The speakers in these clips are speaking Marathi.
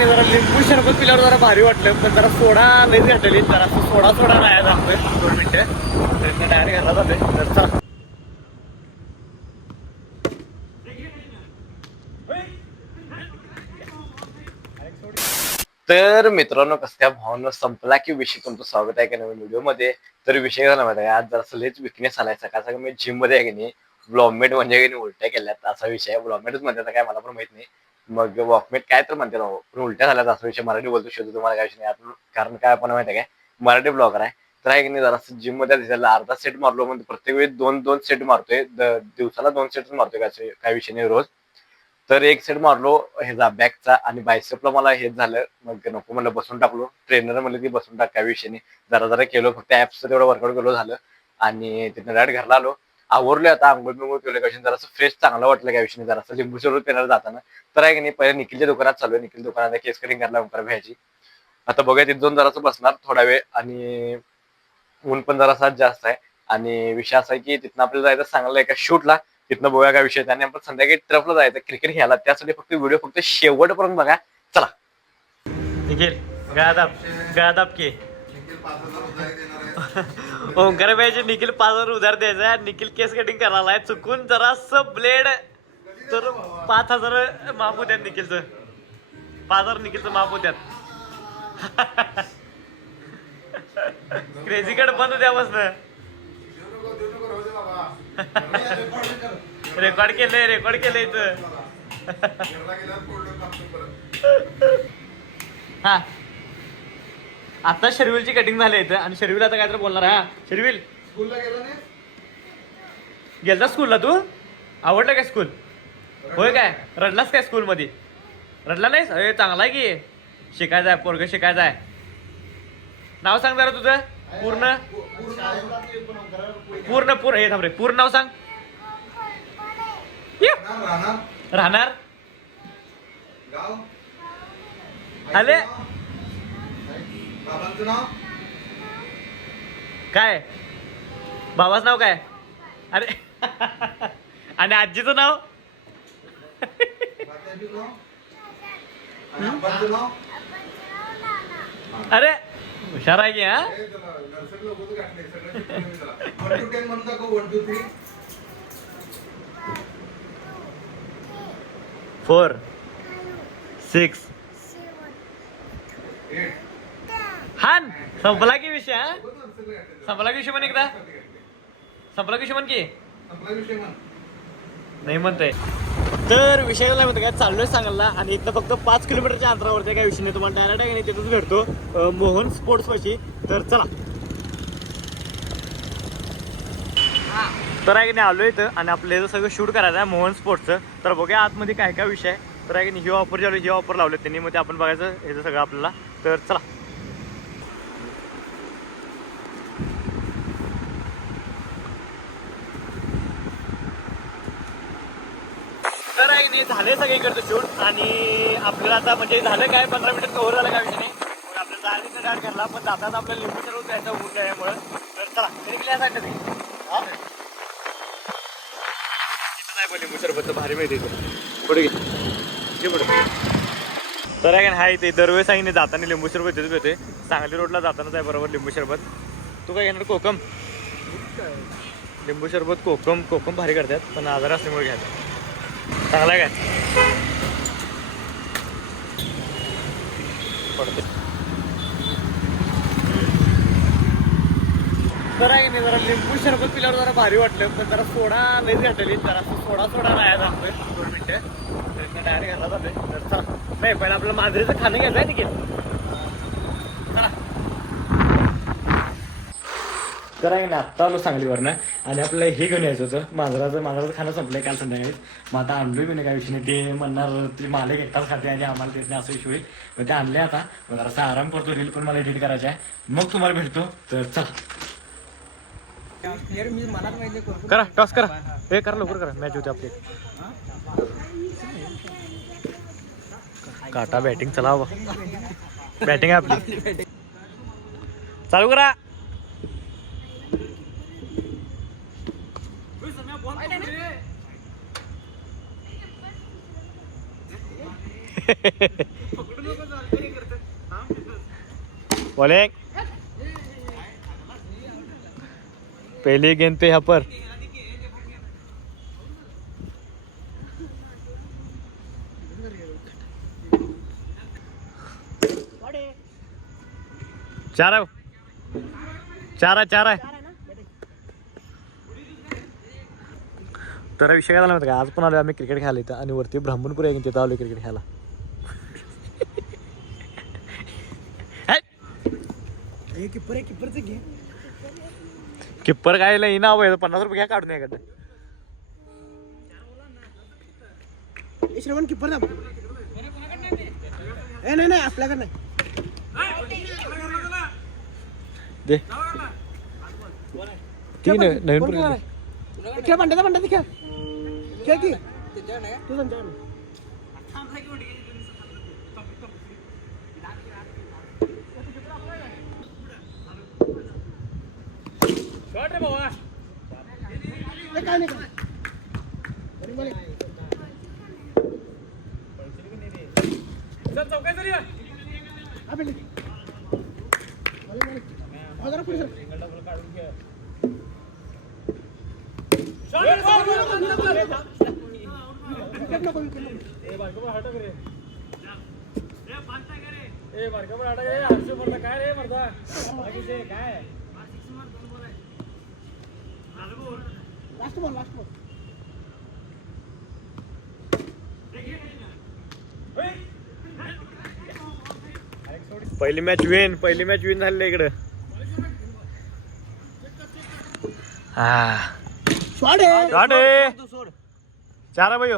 नाही जरा लिंबू सरबत पिल्यावर जरा भारी वाटलं, पण जरा सोडा लईच घातलेली, जरा सोडा नाही जातोय 2 मिनिटं डायरेक्ट घरला जातोय. तर चला. तर मित्रांनो, कसं त्या भावना संपला की विषय, तुमचं स्वागत आहे का नवीन व्हिडिओमध्ये. तर विषय झाला माहिती आहे, आज जरा लयच विकनेस आलाय. सकाळ मी जिम मध्ये आहे की नाही, व्लॉगमेट म्हणजे उलट्या केल्यात असा विषय. व्लॉगमेटच म्हणतात काय मला पण माहित नाही, मग वॉकमेट काय तर म्हणते पण उलट्या झाल्यात असा विषय. मराठी बोलतो शोधतो तुम्हाला काय विषय नाही, कारण काय आपण माहिती आहे काय, मराठी ब्लॉगर आहे. तर आहे की नाही, जरा जिम मध्ये अर्धा सेट मारलो, म्हणजे प्रत्येक वेळी 2-2 सेट मारतोय, दिवसाला 2 सेट मारतोय, काय विषय नाही रोज. तर एक सेट मारलो ह्याचा बॅकचा, आणि बायसेपला मला हेच झालं, मग नको म्हणलं बसून टाकलो. ट्रेनर म्हणलं की बसून टाक, काय विषय नाही. जरा केलो, फक्त ऍपचं तेवढं वर्कआउट केलो झालं. आणि तिथं डायरेक्ट घरला आलो, आवरले आता, आंघोळ केलं कशी, जरासं फ्रेश चांगलं वाटलं काय विषय नाही. जरासं लिंबू सरबत पिण्याला जाताना. तर आहे की नाही, पहिले निखिलच्या दुकानात चालू आहे, निखिल दुकानात केस कटिंग करायला ओंकार भ्यायची. आता बघूया, तिथं जाऊन जरासं बसणार थोडा वेळ, आणि ऊन पण जरासा जास्त आहे. आणि विषय असा आहे की तिथनं आपल्याला जायचं चांगलं एका शूटला, तिथनं बघूया काय विषय. आणि आपण संध्याकाळी ट्रफला जायचं क्रिकेट खेळायला, त्यासाठी फक्त व्हिडिओ फक्त शेवटपर्यंत बघा. चला. निखिल गादाब के ओंकार भाईचे निखिल 5,000 उधार द्यायचा. निखिल केस कटिंग करायला चुकून जरासं ब्लेड, तर 5,000 माफ होत्यात निखिलचं. 5,000 निखिलचं माफ होत्यात. क्रेझी कार्ड बंद द्यापासनं रेकॉर्ड केलंय इथं. हा, आता शर्विलची कटिंग झाली इथं, आणि शर्विल आता काय तर बोलणार. हा शर्विल, स्कूलला गेला स्कूलला तू? आवडलं काय स्कूल? होय काय, रडलास काय स्कूल मध्ये? रडला नाहीस? अरे चांगला आहे की, शिकायचं आहे पोरग, शिकायचं आहे. नाव सांग जरा तुझं पूर्ण हे थांब रे, पूर्ण नाव सांग. राहणार आले काय, बाबाचं नाव काय? अरे आणि आजीचं नाव? अरे हुशार आहे की. हा 4 6 हान संपला की विषय. हा संपला की विषय म्हण, एकदा संपला की विषय म्हण की. नाही म्हणतोय. तर विषय काय म्हणतो काय, चाललोय सांगायला, आणि इथं फक्त 5 किलोमीटरच्या अंतरावरती काय विषय नाही. तुम्हाला डायरेक्ट आहे नाही तिथंच भेटतो, मोहन स्पोर्ट्स पाशी. तर चला. तर आहे की नाही आलो इथं, आणि आपलं सगळं शूट करायचं आहे मोहन स्पोर्ट्सचं. तर बघूया आतमध्ये काय काय विषय आहे. तर आहे की नाही, ही ऑफर झाली, ही ऑफर लावले त्यांनी, मग ते आपण बघायचं हे सगळं आपल्याला. तर चला. तर आहे की नाही, झाले सगळीकडचं शूट, आणि आपल्याला आता म्हणजे झालं काय 15 मिनिट कव्हर झालं काय विषय नाही. मग आपल्याला जायचं डायरेक्ट घरला, पण जाताना आपल्याला लिंबू सरबत प्यायचं ऊन त्यामुळे. तर चला निघल्या लिंबू सरबत भारी माहिती पुढे घे पुढे. तर आहे का हाय ते दरवेळेस आहे नाही, जाताना लिंबू सरबत तिथेच येते. सांगली रोडला जातानाच आहे बरोबर लिंबू सरबत. तू काय घेणार? कोकम लिंबू सरबत. कोकम भारी करतात, पण आजार असल्यामुळे घ्यायचं. चांगला आहे काय पडते. तर आहे नाही, जरा लिंबू सरबत पिल्यावर जरा भारी वाटलं, पण जरा सोडा लईच घातलेली, जरा सोडा नाही जातोय 2 मिनिटं डायरेक्ट घरला जातोय. तर चला. नाही पहिला आपल्याला मांजरीचं खाणं घ्यायचं आहे तिकीट. तर आहे ना, आत्ता आलो सांगलीवरनं, आणि आपल्याला हे घेऊन यायचं होतं मांजराचं खाणं संपलंय काल संध्याकाळी. मग आता आणलोय मी, नाही काय विषय नाही. ते म्हणणार ते मालक एकटाच खाते आणि आम्हाला देत नाही असं विषय होईल. मग ते आणले आता, जरासा आराम करतो, रील पण मला एडिट करायचं आहे, मग तुम्हाला भेटतो. तर चला करा, टॉस करा, हे करा लवकर करा, मॅच होते आपली. काटा बॅटिंग, चला बॅटिंग आहे आपली, चालू करा. बोले पहली गेंद पे यहाँ पर चार आहे तर विषय काय झाला माहिती का आज पण आलो आम्ही क्रिकेट खेळायला इथं आणि वरती ब्राह्मणपूर आहे तिथं आलो क्रिकेट खेळायला किप्पर काय येईना हवं 50 रुपये घ्या काढून याकडे श्रवण किपर नाही आपल्याकडे नाही दे ती नवीन खेळ भांड्याचा भांड्याचा खेळ खेळ की तू संचार काय नाही लास्ट बॉल पहिली मॅच विन झाली इकडं शॉट चार भाई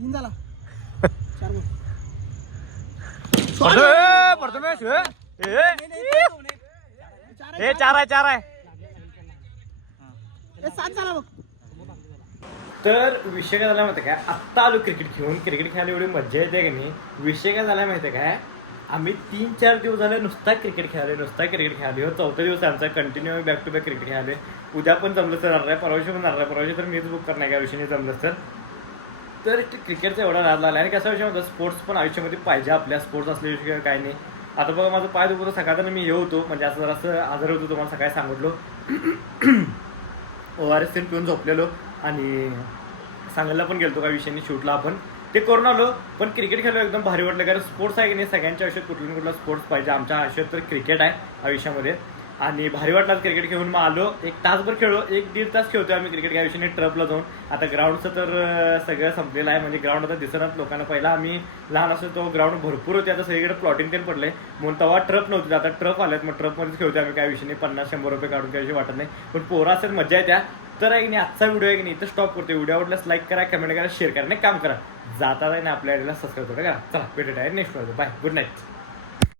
3 झाला 4 आहे 7 झाला बघ तर विषय काय झाला माहिती काय आत्ता आलो क्रिकेट खेळायला एवढी मजा येते की नाही विषय काय झाला माहिती काय आम्ही 3-4 दिवस झाले नुसता क्रिकेट खेळालो 4था दिवस आमचा continue back to back cricket खेळाले उद्या पण जमलं तर राहणार आहे परवाशी पण राहणार आहे परवाशी तर मीच बुक करणार या विषयाने जमलं तर क्रिकेटचा एवढा नाद लागला आणि कसा विषय होता स्पोर्ट्स पण आयुष्यामध्ये पाहिजे आपल्या स्पोर्ट्स असल्याविषयी काय नाही आता बघा माझं पाय दुखतो सकाळचा मी होतो म्हणजे असं जरासं आजार होतो तुम्हाला सकाळी सांगितलो ORS पिऊन झोपलेलो आणि सांगायला पण गेलतो का विषयाने शूटला आपण ते करून आलो पण क्रिकेट खेळलो एकदम भारी वाटलं कारण स्पोर्ट्स आहे की नाही सगळ्यांच्या आयुष्यात कुठला स्पोर्ट्स पाहिजे आमच्या आयुष्यात तर क्रिकेट आहे आयुष्यामध्ये आणि भारी वाटलं क्रिकेट खेळून मग आलो 1 तासभर खेळलो 1-1.5 तास खेळतो आम्ही क्रिकेट या विषयाने ट्रपला जाऊन आता ग्राउंडचं तर सगळं संपलेलं आहे म्हणजे ग्राउंड आता दिसणार लोकांना पहिला आम्ही लहान असतो तो ग्राउंड भरपूर होते आता सगळीकडे प्लॉटिंग पण पडले म्हणून तेव्हा ट्रप नव्हते आता ट्रप आल्यात मग ट्रपमध्येच खेळतो आम्ही काय विषयाने 50-100 रुपये काढून काही वाटत नाही पण पोरा असेल मजा आहे त्या तर आहे की नाही आजचा व्हिडिओ आहे की नाही इथं स्टॉप करतो व्हिडिओ आवडल्यास लाईक करा कमेंट करा शेअर करा नाही काम करा जाता नाही आपल्या आयडीला सबस्क्राईब करा चला भेटत आहे नेक्स्ट बाय गुड नाईट